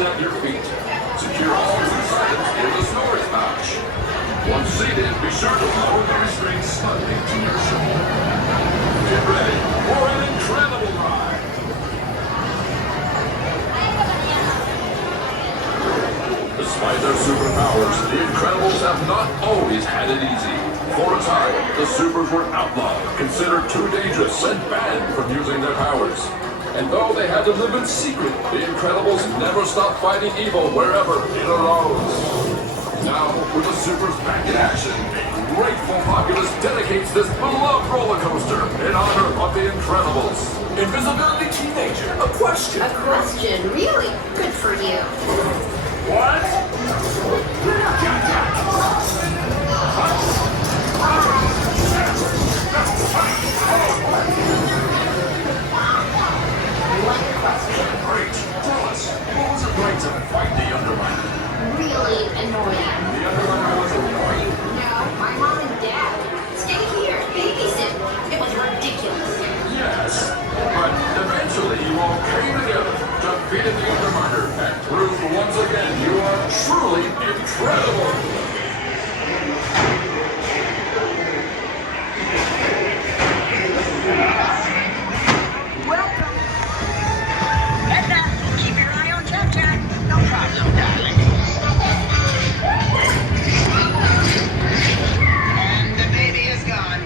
sit at your feet. Secure all your items in the storage pouch. Once seated, be sure to lower the restraints slightly to your shoulder. Get ready for an incredible ride. Despite their superpowers, the Incredibles have not always had it easy. For a time, the Supers were outlawed, considered too dangerous, and banned from using their powers. And though they had to live in secret, the Incredibles never stopped fighting evil wherever it arose. Now, with the Supers back in action, a grateful populace dedicates this beloved roller coaster in honor of the Incredibles. Invisibility Teenager, a question. A question? Really? Good for you. What? Great. Tell us, what was it like to fight the Underminer? Really annoying. The Underminer was annoying? No, my mom and dad. Stay here, babysit. It was ridiculous. Yes, but eventually you all came together, defeated the Underminer, and proved once again you are truly incredible. Welcome. Edna, keep your eye on Jack Jack. No problem, darling. And the baby is gone.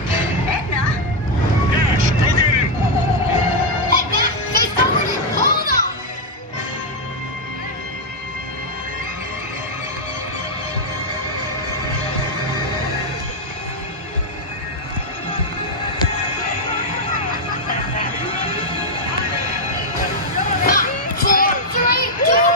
Edna? Dash, go get him! Head back! Face forward and hold on! Five, four, three, two,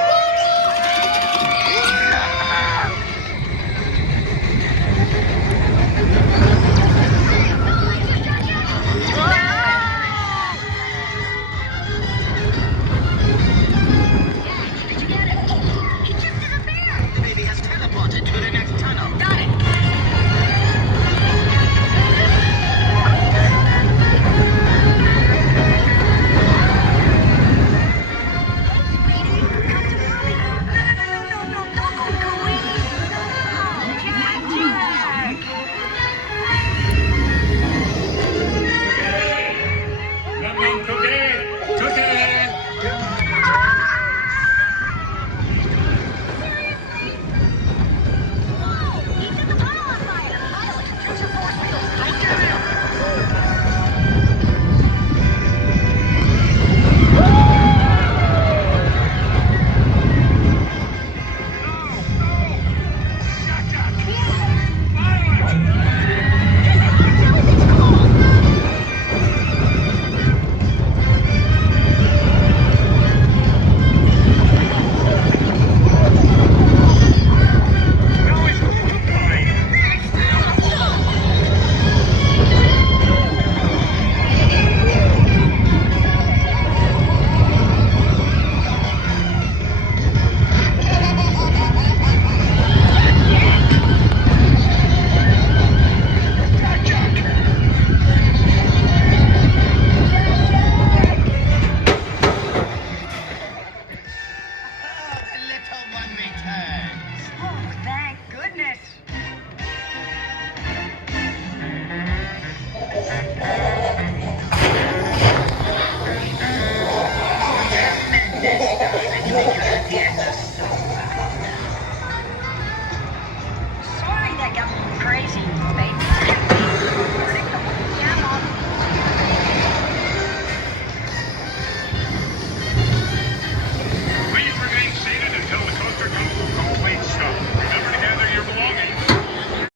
Did you get it? He gifted a bear. The baby has teleported to the next tunnel. Got it. Come on, Cookie! Cookie! Now it's multiplying! The little one returns. Oh, thank goodness. Tremendous. Let's make her happy